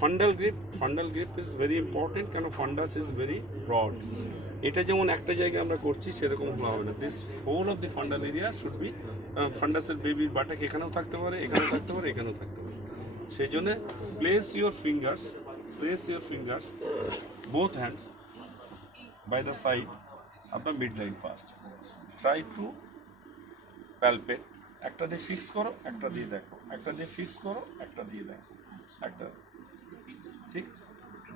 Fundal grip is very important, কেন fundus is very broad. এটা যেমন একটা জায়গায় আমরা করছি সেরকম হবে না, this whole of the fundal area should be, ফান্ডাসের বেবির বাটাক এখানেও থাকতে পারে, এখানেও থাকতে পারে, এখানেও থাকতে পারে। সেই জন্য place your fingers both hands by the side of the midline first. Try to palpate. একটা দিয়ে ফিক্স করো, একটা দিয়ে দেখো, একটা দিয়ে ফিক্স করো, একটা দিয়ে দেখো, একটা ঠিক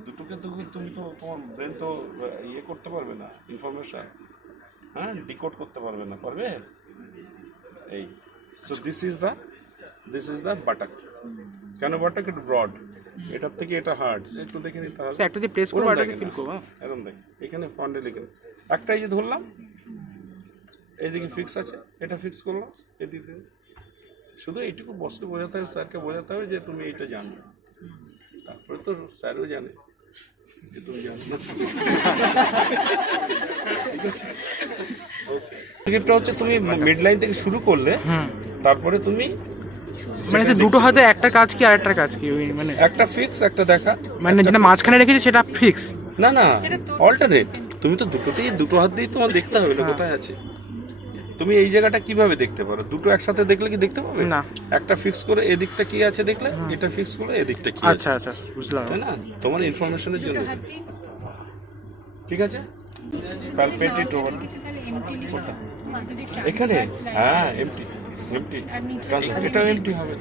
দুটোকে তুমি তো তোমার ব্রেন তো ইয়ে করতে পারবে না, ইনফরমেশন হ্যাঁ ডিকোড করতে পারবে না, পারবে এই। So this is the buttock. কেন বাটাক? একটু ব্রড, এটার থেকে এটা হার্ড, একটু দেখে নিতে হবে। একটা দিয়ে প্রেস করব, এটাকে ফিল করব, এরকম দেখ, এখানে ফন্ডে লিখে একটাই যে ধরলাম, এইদিকে ফিক্স আছে, এটা ফিক্স করলাম এদিকে। শুধু এইটুকু বসে বোঝাতে হবে, স্যারকে বোঝাতে হবে যে তুমি এইটা জানো, তারপরে তো স্যারও জানে যে তুমি জানো না। এটা হচ্ছে তুমি মিড লাইন থেকে শুরু করলে, তারপরে তুমি মানে দুটো হাতে একটা কাজ কি আর একটা কাজ কি, মানে একটা ফিক্স একটা দেখা, মানে যেটা মাঝখানে রেখেছি সেটা ফিক্স না অল্টারনেট। তুমি তো দুটোতেই দুটো হাত দিয়ে তোমার দেখতে হবে না কোথায় আছে। তুমি এই জায়গাটা কিভাবে দেখতে পারো? দুটো একসাথে দেখলে কি দেখতে পাবে না? একটা ফিক্স করে এদিকটা কি আছে দেখলে, এটা ফিক্স করে এদিকটা কি আছে। আচ্ছা আচ্ছা বুঝলাম, তাই না? তোমার ইনফরমেশনের জন্য। ঠিক আছে, পালপেট ইট ওভার এখানে, হ্যাঁ এমটি এটাও এমটি হবে।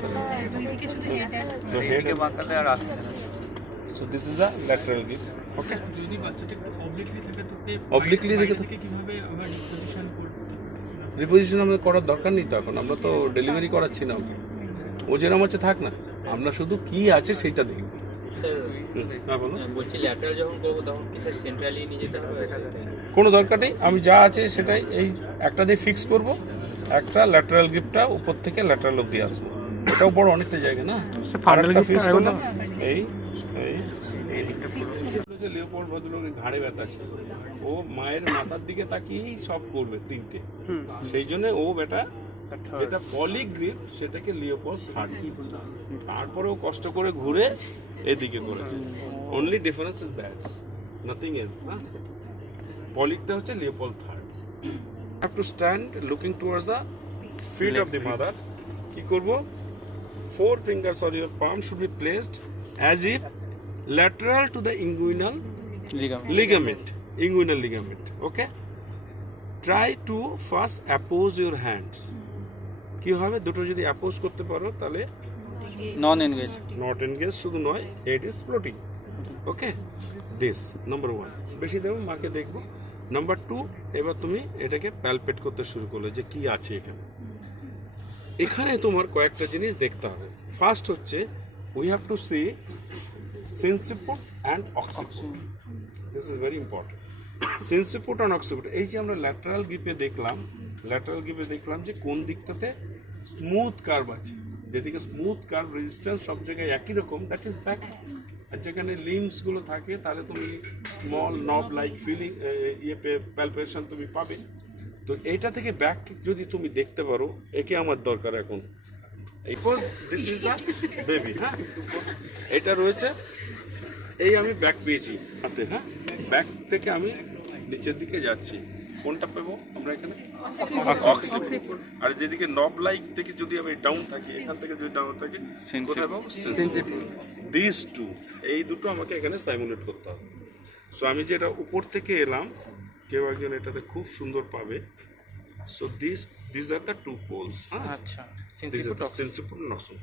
সো হেড বাঁকালে আর আসছে। So this is a lateral give. Okay, যদি বাচ্চাটা একটু অবলিকলি থাকে তো অবলিকলি রেখে তো কিভাবে আমরা রিপোজিশন করব? রিপোজিশন আমাদের করার দরকার নেই তো, এখন আমরা তো ডেলিভারি করাচ্ছি না ওকে, ও যেরকম আছে থাক না, আমরা শুধু কি আছে সেইটা দেখব। হ্যাঁ বলো। বলছি ল্যাটারাল যখন করবো তখন কি স্যার সেন্ট্রালি নিয়ে যেতে হবে? কোনো দরকার নেই, আমি যা আছে সেটাই এই একটা দিয়ে ফিক্স করব, একটা ল্যাটারাল গ্রিপটা উপর থেকে ল্যাটারাল অব্দি আসবো, এটাও বড় অনেকটা জায়গা না। ফিক্স করলাম এই লিওপোল্ড ভদ্রলোকের ঘাড়ে ব্যথা ছিল, ও মায়ের মাথার দিকে তাকিয়েই সব করবে তিনটে, সেই জন্য ও বেটা যেটা পলি গ্রিপ সেটাকে লিওপোল্ড থার্ড, তারপরেও কষ্ট করে ঘুরে এদিকে করেছে। Only difference is that, nothing else. না, পলিকটা হচ্ছে Leopold third. Have to stand looking towards the feet of the mother. কি করব? 4 fingers or your palm should be placed as if lateral to the inguinal ligament. Okay, try to first oppose your hands. কি হবে? দুটো যদি অ্যাপোজ করতে পারো তাহলে not engage শুধু নয়, head is floating. Okay, this number 1। বেশি দেবো, মাকে দেখবো। নাম্বার 2, এবার তুমি এটাকে প্যালপেট করতে শুরু করলে যে কি আছে এখানে। এখানে তোমার কয়েকটা জিনিস দেখতে হবে। ফার্স্ট হচ্ছে we have to see sinciput and occiput. This is very important. Sinciput and occiput, এই যে আমরা ল্যাটারাল গ্রিপে দেখলাম যে কোন দিকটাতে স্মুথ কার্ভ আছে, যেদিকে স্মুথ কার্ভ রেজিস্ট্যান্স সব জায়গায় একই রকম, দ্যাট ইজ ব্যাক। আর যেখানে লিম্বস গুলো থাকে তাহলে তুমি স্মল নব লাইক ফিলিং প্যালপেশন তুমি পাবে। তো এইটা থেকে ব্যাক যদি তুমি দেখতে পারো, একে আমার দরকার এখন। This is the baby. হ্যাঁ, এটা রয়েছে, এই আমি ব্যাক পেয়েছি হাতে। হ্যাঁ, ব্যাক থেকে আমি নিচের দিকে যাচ্ছি, কোনটা পেবো আমরা এখানে? অক্সিপুট। আর যেদিকে নব লাইক থেকে যদি আমি ডাউন থাকি, এখান থেকে যদি ডাউন থাকি কোথায় পাবো? সেন্সিপুট। দিস টু, এই দুটো আমাকে এখানে সাইমুলেট করতে হবে। সো আমি যেটা উপর থেকে এলাম, কেউ একজন এটাতে খুব সুন্দর পাবে। So these are the 2 poles. আচ্ছা, These are the sensitive nostril.